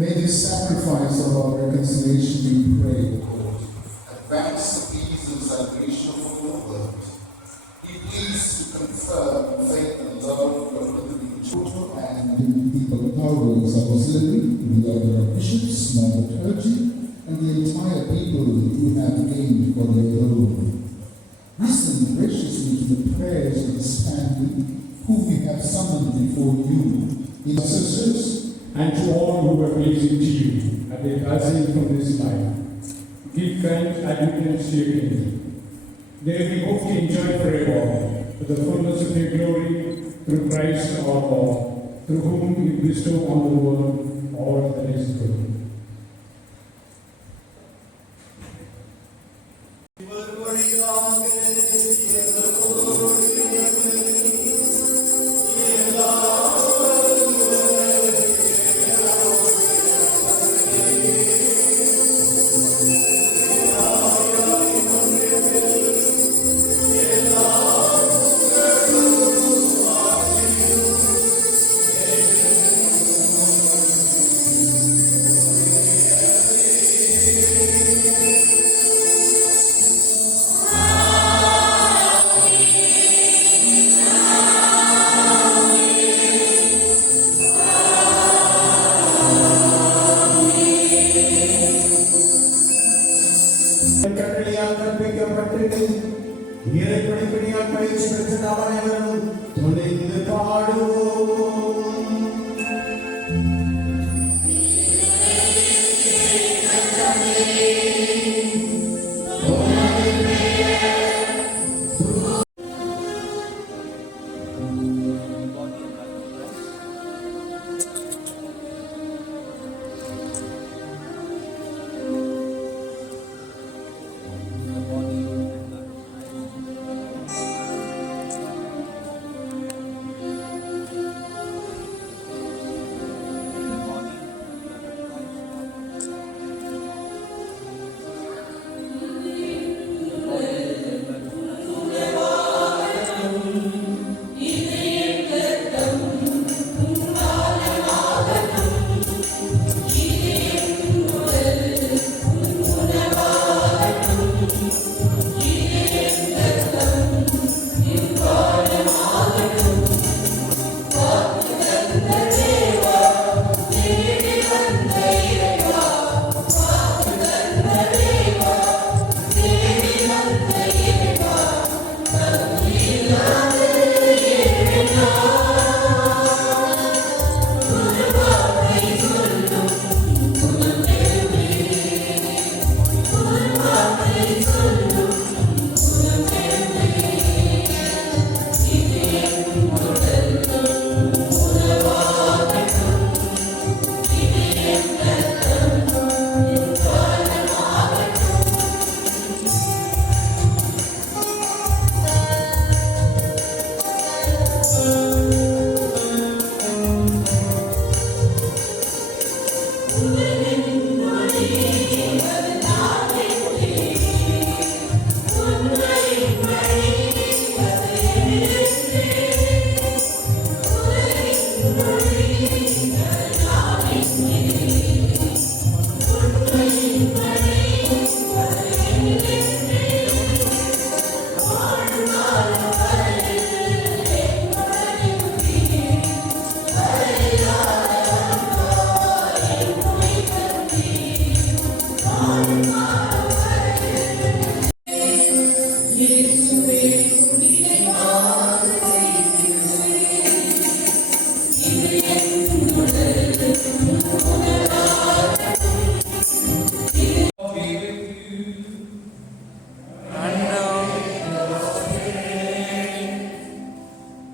May this sacrifice of our reconciliation be prayed, Lord. Advance the peace and salvation of the world. Be pleased to confirm faith and love your living children and people powers of auxiliary, the order of bishops, now the clergy, and the entire people who have gained for their own. Listen graciously to the prayers of this family whom we have summoned before you, in sisters, And to all who were pleasing to you at the passing from this life, give kind admittance to your kingdom. There we hope to enjoy forever the fullness of your glory through Christ our Lord, through whom you bestow on the world all that is good. கட்டளையால் கற்பிக்கப்பட்டு இறைப்பணிப்படியால் பயிற்சி பெற்ற நாம் அனைவரும் துணிந்து பாடுவோம்.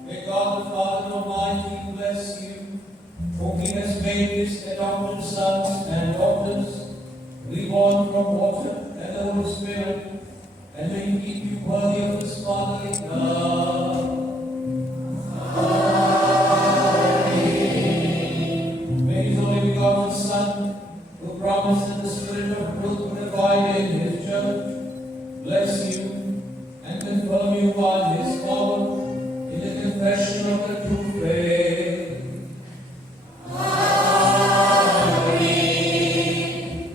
May God the Father Almighty bless you, whom He has made His adopted sons and daughters, reborn from water and the Holy Spirit, and may He keep you worthy of His fatherly love. May His only begotten Son, who promised that the Spirit of truth would abide in His church, bless you and confirm you by His power in the confession of the true faith.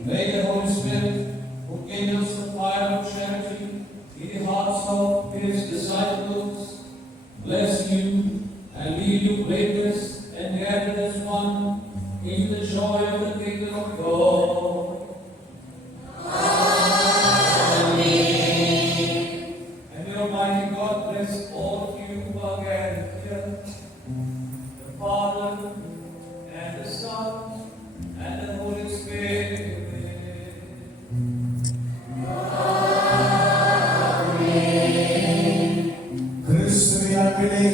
May the Holy Spirit, who kindles the fire of charity in the hearts of His disciples, bless you and lead you blameless and gathered as one in the joy of the kingdom of God. And may Almighty God bless all of you who are gathered here, the Father and the Son and the Holy Spirit. கிறிஸ்துவின் அன்பிலே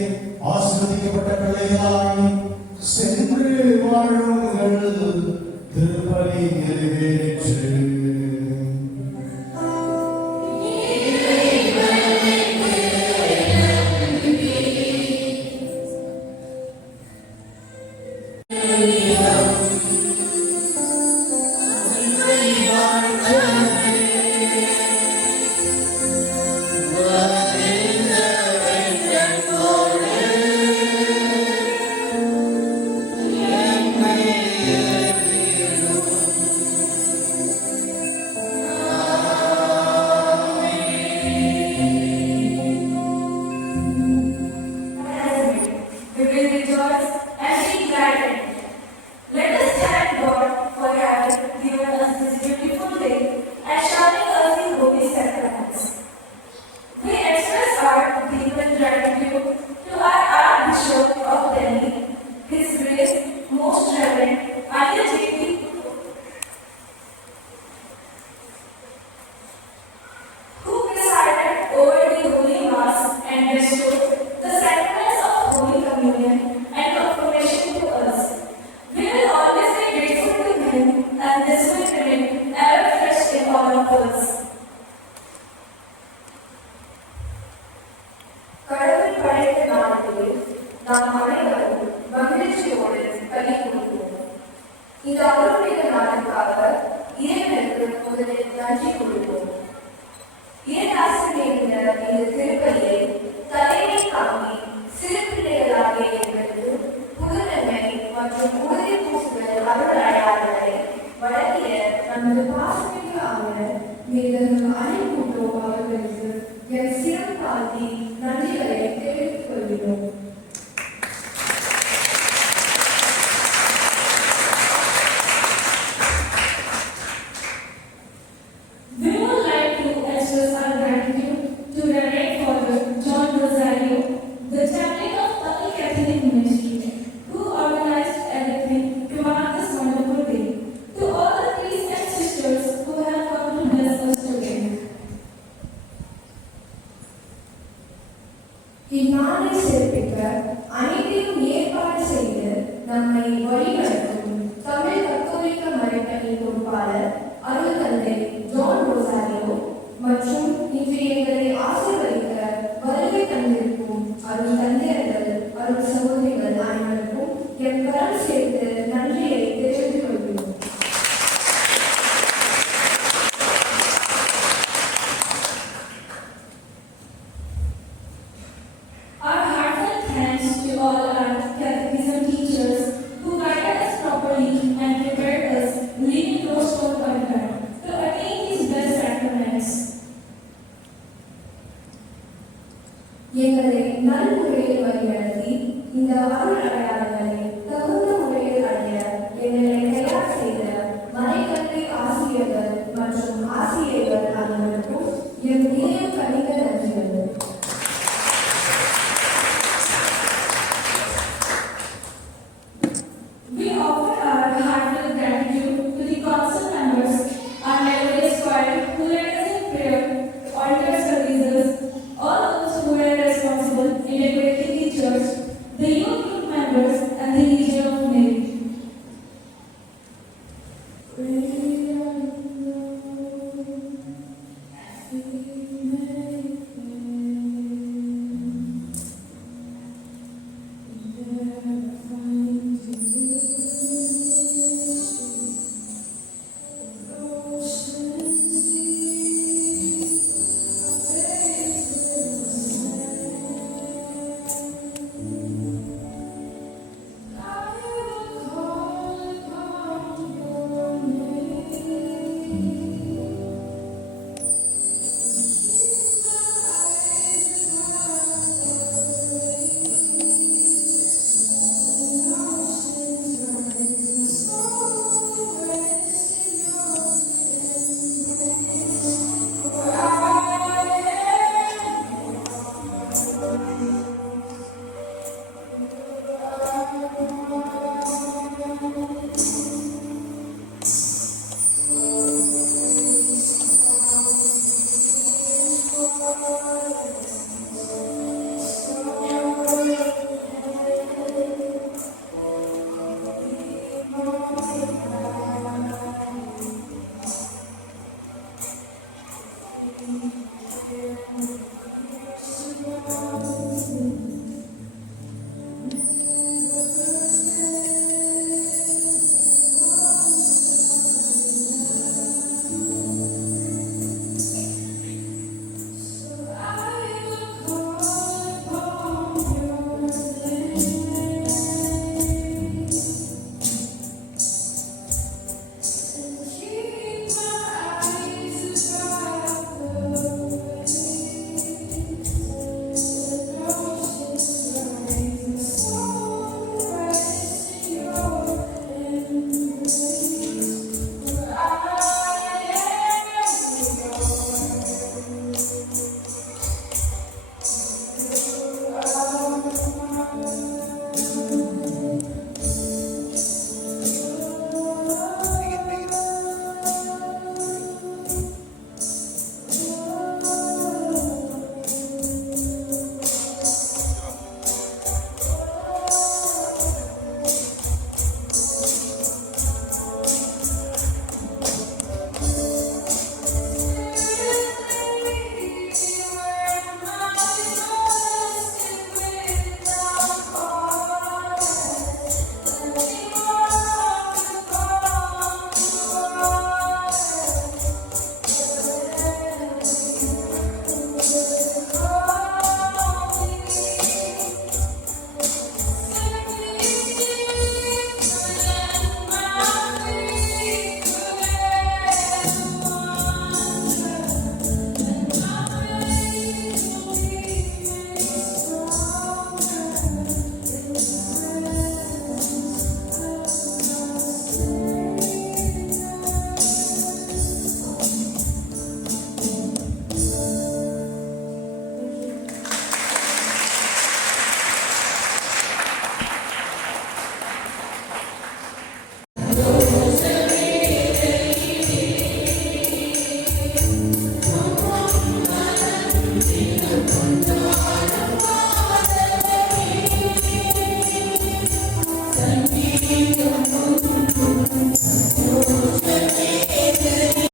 ஆசீர்வதிக்கப்பட்ட பிள்ளைகளாய் சென்று வாழுங்கள். திருப்பலி நிறைவேற்று. We will rejoice and be glad in it. Let us thank God for having given us this beautiful day and showering us in holy sacraments. We express our deepest gratitude to our Archbishop of Delhi, His Grace Most Reverend Anil J.P. who presided over the Holy Mass and restored the sacraments of Holy Communion and confirmation to us. We will always be grateful to Him, and this will remain ever fresh in all of us. கடவுள் படைத்த நாட்டிலே நாம் அனைவரும் மகிழ்ச்சியோடு களி கூறுவோம். இந்த அருள்மிகு நாளுக்காக இறைவனுக்கு முதலில் நன்றி கூறுவோம். இயேசுவின் இந்த திருப்பலியை தலைமை தாங்கி சிறுபிள்ளைகளாகிய எங்களுக்கு புதுநன்மை மற்றும் உறுதி பூசுதல் அருள் அடையாளங்களை வழங்கிய நமது பாசமிகு ஆளுநர் மேலும் அனைவரும் அவர்களுக்கு என் சிரம் தாழ்த்தி நன்றிகளை தெரிவித்துக் கொள்கிறோம். We would like to express our gratitude to Reverend Father John Rosario, the chaplain of Tamil Catholic Ministry, who organized everything to mark this wonderful day. To all the priests and sisters who have come to bless us today. இந்நாளை சிறப்பிக்க அனைத்தையும் ஏற்பாடு செய்து நம்மை வழிநடத்தும் தமிழ் கத்தோலிக்க மறைப்பணி பொறுப்பாளர் அருள் தந்தை ஜான் ரோசாரியோ மற்றும் இன்று எங்களை ஆசீர்வதிக்க வருகை தந்திருக்கும் அருள் தந்தையர்கள் அருள் சகோதரிகள் அனைவருக்கும் என் கரம் சேர்த்து நன்றியை தெரிவித்துக் கொள்கிறோம். Our heartfelt thanks to all our catechism teachers who guided us properly and prepared us, leading those who are to attain these blessed sacraments. எங்களை நல்முறையில் வழிநடத்தி இந்த அருள் அடையாளங்களை தகுந்த முறையில் அடைய எங்களை தயார் செய்த மறைக்கல்வி ஆசிரியர்கள் மற்றும் ஆசிரியர்கள் அனைவருக்கும் என் இதயம் கனிந்த நன்றி Amen.